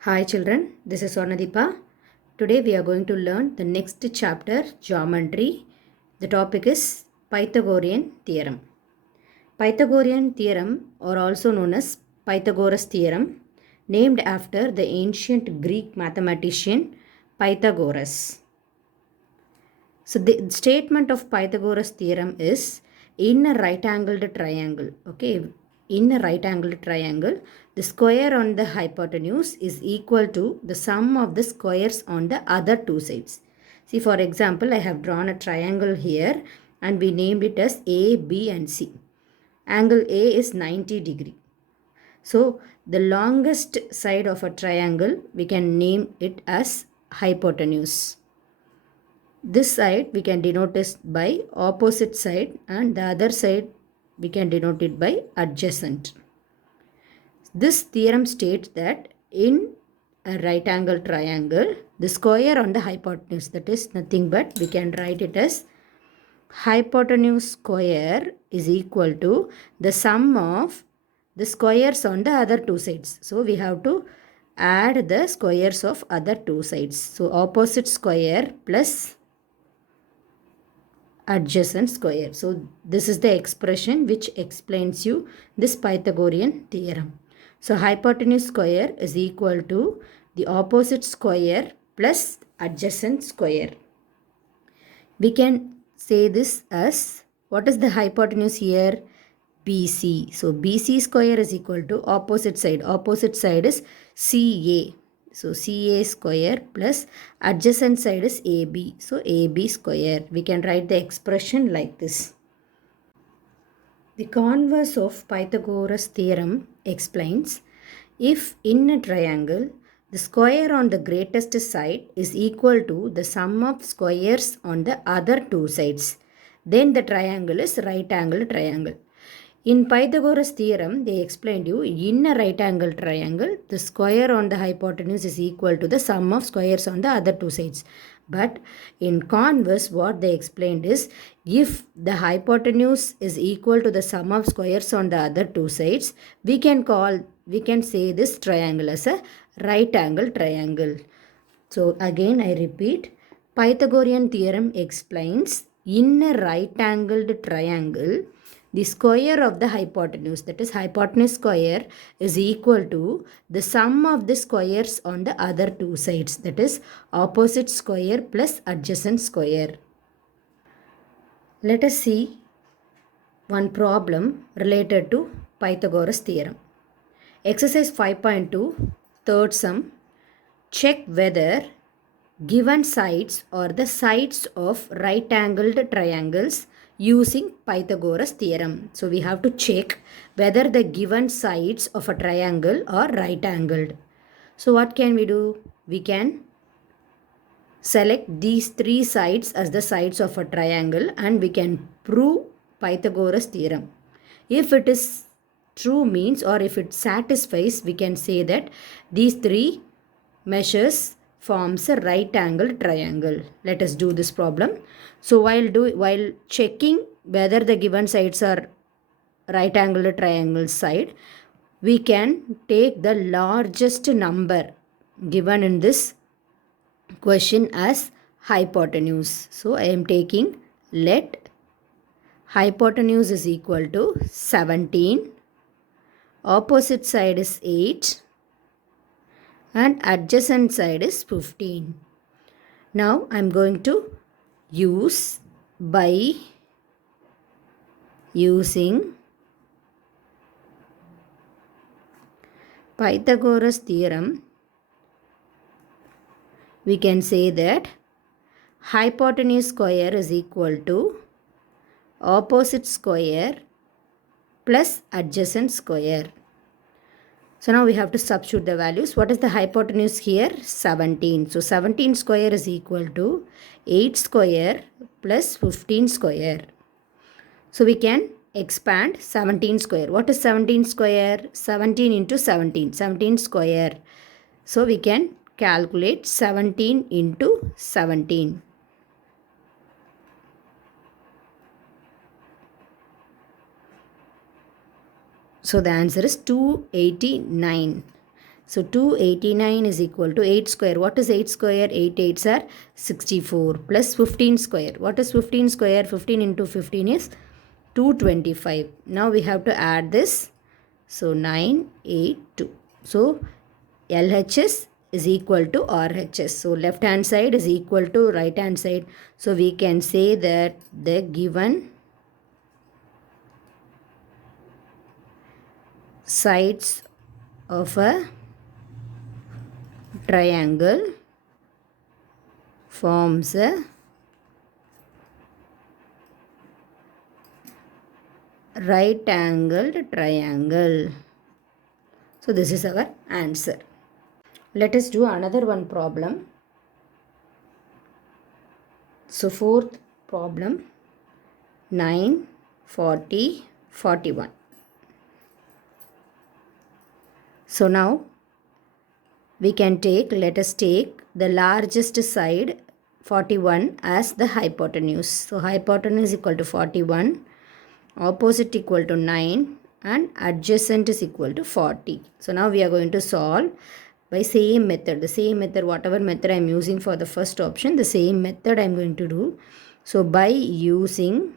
Hi children, this is Swarnadipa. Today we are going to learn the next chapter, Geometry. The topic is Pythagorean theorem. Pythagorean theorem, or also known as Pythagoras theorem, named after the ancient Greek mathematician Pythagoras. So the statement of Pythagoras theorem is in a right angled triangle. Okay, in a right angled triangle, the square on the hypotenuse is equal to the sum of the squares on the other two sides. See, for example, I have drawn a triangle here and we named it as A, B and C. Angle A is 90 degree. So the longest side of a triangle, we can name it as hypotenuse. This side we can denote it by opposite side and the other side we can denote it by adjacent. This theorem states that in a right angle triangle, the square on the hypotenuse, that is nothing but we can write it as hypotenuse square is equal to the sum of the squares on the other two sides. So we have to add the squares of other two sides. So opposite square plus adjacent square. So this is the expression which explains you this Pythagorean theorem. So hypotenuse square is equal to the opposite square plus adjacent square. We can say this as, what is the hypotenuse here? BC. So BC square is equal to opposite side. Opposite side is CA. So CA square plus adjacent side is AB. So AB square. We can write the expression like this. The converse of Pythagoras theorem explains if in a triangle the square on the greatest side is equal to the sum of squares on the other two sides, then the triangle is right angle triangle. In Pythagoras theorem, they explained you in a right angle triangle, the square on the hypotenuse is equal to the sum of squares on the other two sides. But in converse, what they explained is if the hypotenuse is equal to the sum of squares on the other two sides, we can say this triangle as a right angle triangle. So again I repeat, Pythagorean theorem explains in a right angled triangle, the square of the hypotenuse, that is hypotenuse square, is equal to the sum of the squares on the other two sides, that is opposite square plus adjacent square. Let us see one problem related to Pythagoras theorem. Exercise 5.2, third sum. Check whether given sides are the sides of right angled triangles using Pythagoras theorem. So we have to check whether the given sides of a triangle are right angled. So what can we do? We can select these three sides as the sides of a triangle and we can prove Pythagoras theorem. If it is true means, or if it satisfies, we can say that these three measures forms a right angle triangle. Let us do this problem. So while checking whether the given sides are right angle triangle side, we can take the largest number given in this question as hypotenuse. So I am taking, let hypotenuse is equal to 17, opposite side is 8 and adjacent side is 15. Now I am going to use by using Pythagoras theorem, we can say that hypotenuse square is equal to opposite square plus adjacent square. So now we have to substitute the values. What is the hypotenuse here? 17. So 17 square is equal to 8 square plus 15 square. So we can expand 17 square. What is 17 square? 17 into 17. 17 square. So we can calculate 17 into 17. So the answer is 289. So 289 is equal to 8 square. What is 8 square? 8 8s are 64 plus 15 square. What is 15 square? 15 into 15 is 225. Now we have to add this. So 982. So LHS is equal to RHS. So left hand side is equal to right hand side. So we can say that the given sides of a triangle forms a right angled triangle. So this is our answer. Let us do another one problem. So fourth problem, 9, 40, 41. So now let us take the largest side 41 as the hypotenuse. So hypotenuse equal to 41, opposite equal to 9 and adjacent is equal to 40. So now we are going to solve by same method. The same method, whatever method I am using for the first option, the same method I am going to do. So by using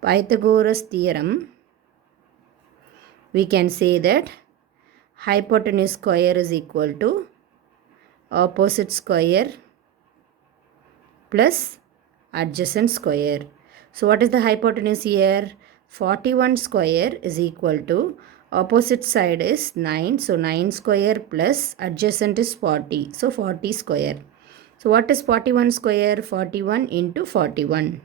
Pythagoras theorem, we can say that hypotenuse square is equal to opposite square plus adjacent square. So what is the hypotenuse here? 41 square is equal to opposite side is 9. So 9 square plus adjacent is 40. So 40 square. So what is 41 square? 41 into 41.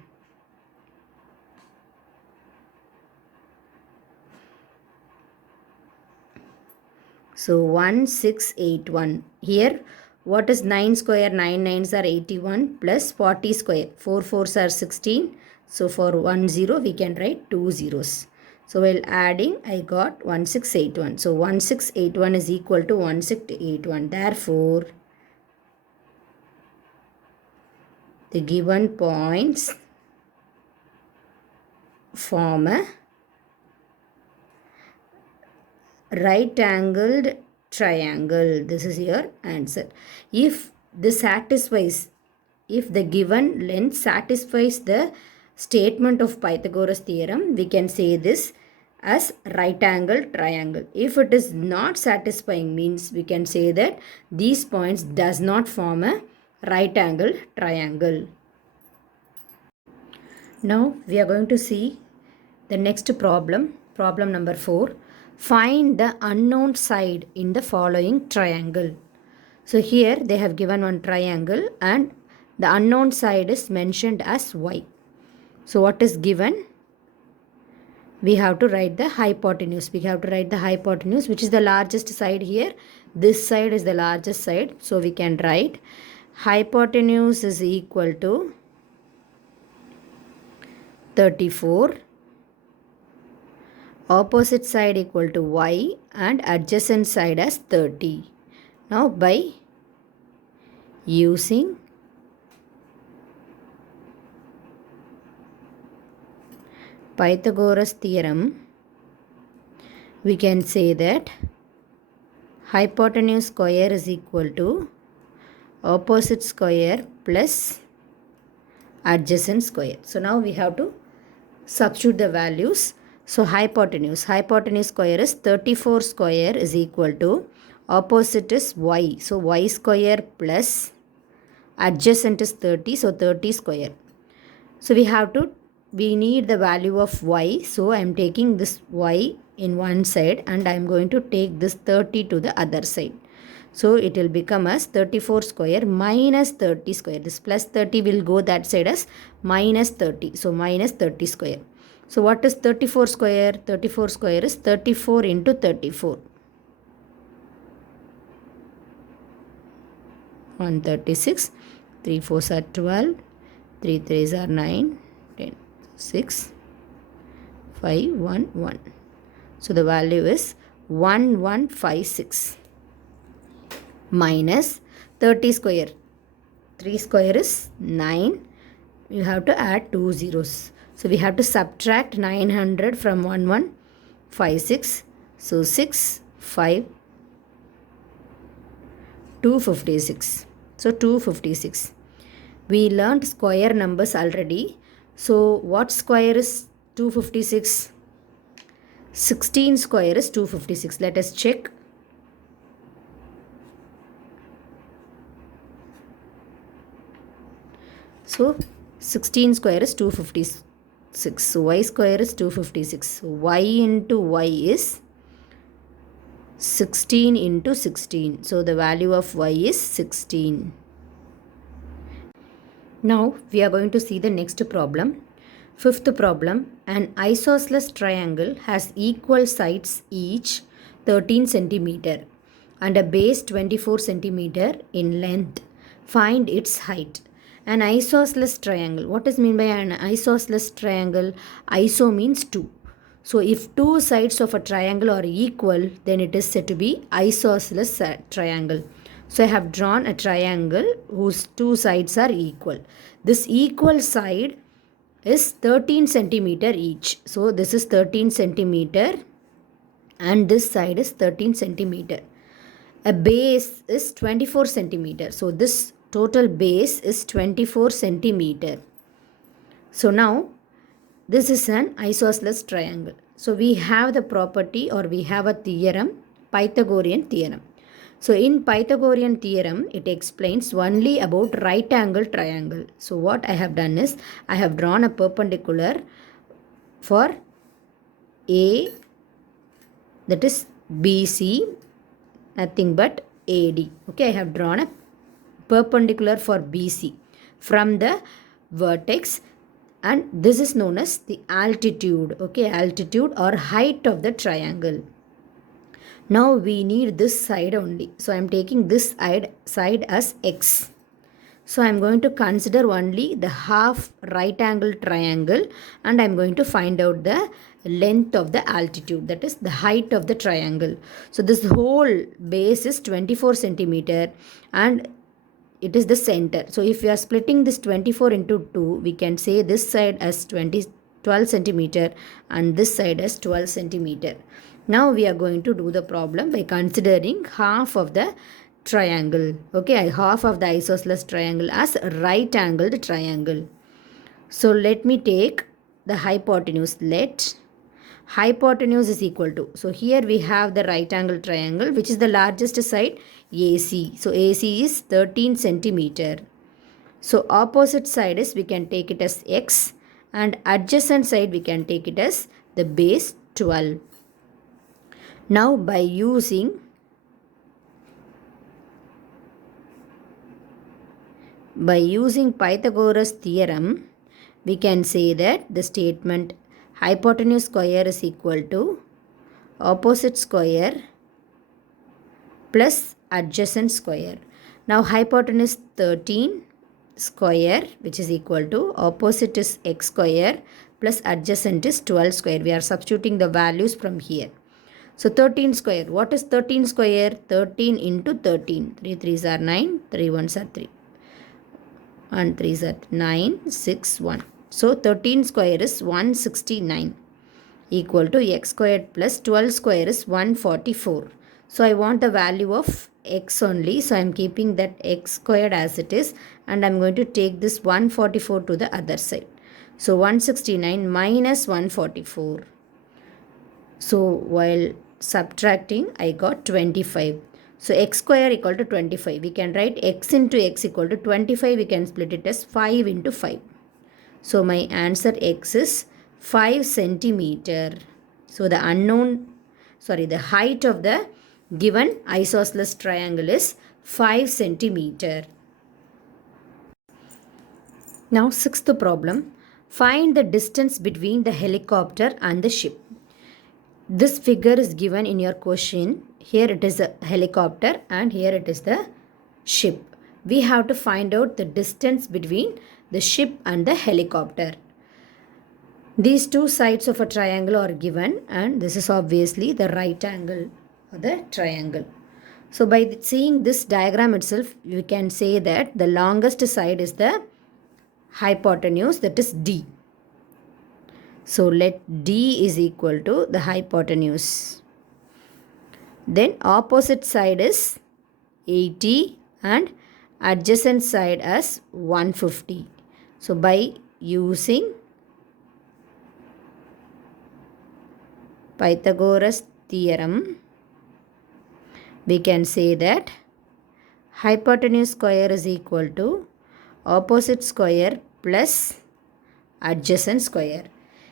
So 1681. Here what is 9 square? 9 9s are 81 plus 40 square. 4 4s are 16. So for 10 we can write 2 zeros. So while adding I got 1681. So 1681 is equal to 1681. Therefore the given points form a right angled triangle. This is your answer. If the given length satisfies the statement of Pythagoras theorem, we can say this as right angled triangle. If it is not satisfying, means we can say that these points does not form a right angled triangle. Now we are going to see the next problem. Problem number 4. Find the unknown side in the following triangle. So here they have given one triangle and the unknown side is mentioned as y. So what is given? We have to write the hypotenuse. We have to write the hypotenuse, which is the largest side here. This side is the largest side. So we can write hypotenuse is equal to 34. Opposite side equal to y and adjacent side as 30. Now by using Pythagoras theorem, we can say that hypotenuse square is equal to opposite square plus adjacent square. So now we have to substitute the values. So hypotenuse square is 34 square is equal to opposite is y. So y square plus adjacent is 30. So 30 square. So we need the value of y. So I am taking this y in one side and I am going to take this 30 to the other side. So it will become as 34 square minus 30 square. This plus 30 will go that side as minus 30. So minus 30 square. So what is 34 square? 34 square is 34 into 34. 136. 3 4s are 12. 3 3s are 9. 10. 6. 5 1 1. So the value is 1156. Minus 30 square. 3 square is 9. You have to add 2 zeros. So we have to subtract 900 from 1156. So 6, 5, 256. So 256. We learnt square numbers already. So what square is 256? 16 square is 256. Let us check. So 16 square is 256. So y square is 256. So y into y is 16 into 16. So the value of y is 16. Now we are going to see the next problem. Fifth problem, an isosceles triangle has equal sides each 13 centimeter and a base 24 centimeter in length. Find its height. An isosceles triangle. What is meant by an isosceles triangle? Iso means two. So if two sides of a triangle are equal, then it is said to be isosceles triangle. So I have drawn a triangle whose two sides are equal. This equal side is 13 centimeter each. So this is 13 centimeter and this side is 13 centimeter. A base is 24 centimeter. So this total base is 24 centimeter. So now this is an isosceles triangle. So we have the property or we have a theorem, Pythagorean theorem. So in Pythagorean theorem, it explains only about right angle triangle. So what I have done is, I have drawn a perpendicular for A, that is BC, nothing but AD. Okay, I have drawn a perpendicular for BC from the vertex, and this is known as the altitude. Okay, altitude or height of the triangle. Now we need this side only. So I am taking this side as x. So I am going to consider only the half right angle triangle and I am going to find out the length of the altitude, that is the height of the triangle. So this whole base is 24 centimeter and it is the center. So if we are splitting this 24 into 2, we can say this side as 12 centimeter and this side as 12 centimeter. Now we are going to do the problem by considering half of the triangle. Okay, half of the isosceles triangle as right angled triangle. So let me take the hypotenuse. Let hypotenuse is equal to, so here we have the right angle triangle, which is the largest side, AC. So AC is 13 centimeter. So opposite side is, we can take it as x, and adjacent side we can take it as the base 12. Now by using Pythagoras theorem, we can say that the statement hypotenuse square is equal to opposite square plus adjacent square. Now hypotenuse 13 square, which is equal to opposite is x square plus adjacent is 12 square. We are substituting the values from here. So 13 square. What is 13 square? 13 into 13. 3 3s are 9. 3 1s are 3. And 3s are 9, 6, 1. So 13 square is 169 equal to x squared plus 12 square is 144. So I want the value of x only. So I am keeping that x squared as it is and I am going to take this 144 to the other side. So 169 minus 144. So while subtracting, I got 25. So x square equal to 25. We can write x into x equal to 25. We can split it as 5 into 5. So my answer x is 5 centimeter. So the height of the given isosceles triangle is 5 centimeter. Now sixth problem. Find the distance between the helicopter and the ship. This figure is given in your question. Here it is a helicopter and here it is the ship. We have to find out the distance between the ship and the helicopter. These two sides of a triangle are given and this is obviously the right angle of the triangle. So by seeing this diagram itself, you can say that the longest side is the hypotenuse, that is D. So let D is equal to the hypotenuse. Then opposite side is 80 and adjacent side as 150. So by using Pythagoras theorem, we can say that hypotenuse square is equal to opposite square plus adjacent square.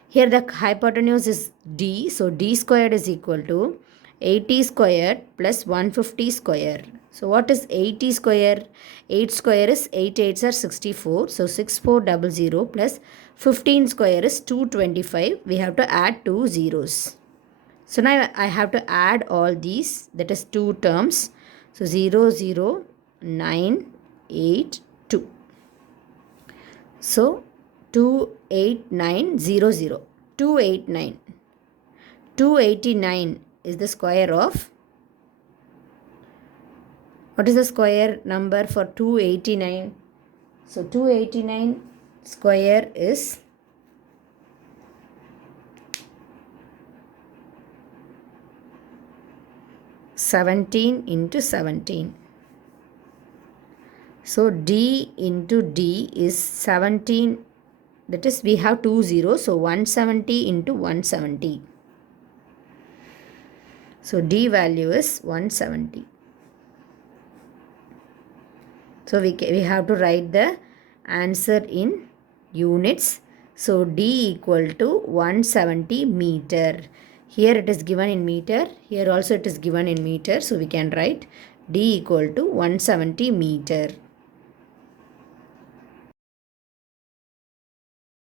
Here the hypotenuse is D, so D squared is equal to 80 squared plus 150 square. So what is 80 square? 8 square is 8 8s are 64. So 6400 plus 15 square is 225. We have to add 2 zeros. So now I have to add all these, that is 2 terms. So 0 0 9 8 2. So 28900. 289. 289 is the square of, what is the square number for 289? So 289 square is 17 into 17. So D into D is 17. That is, we have 2 zeros. So 170 into 170. So D value is 170. So we have to write the answer in units. So D equal to 170 meter. Here it is given in meter. Here also it is given in meter. So we can write D equal to 170 meter.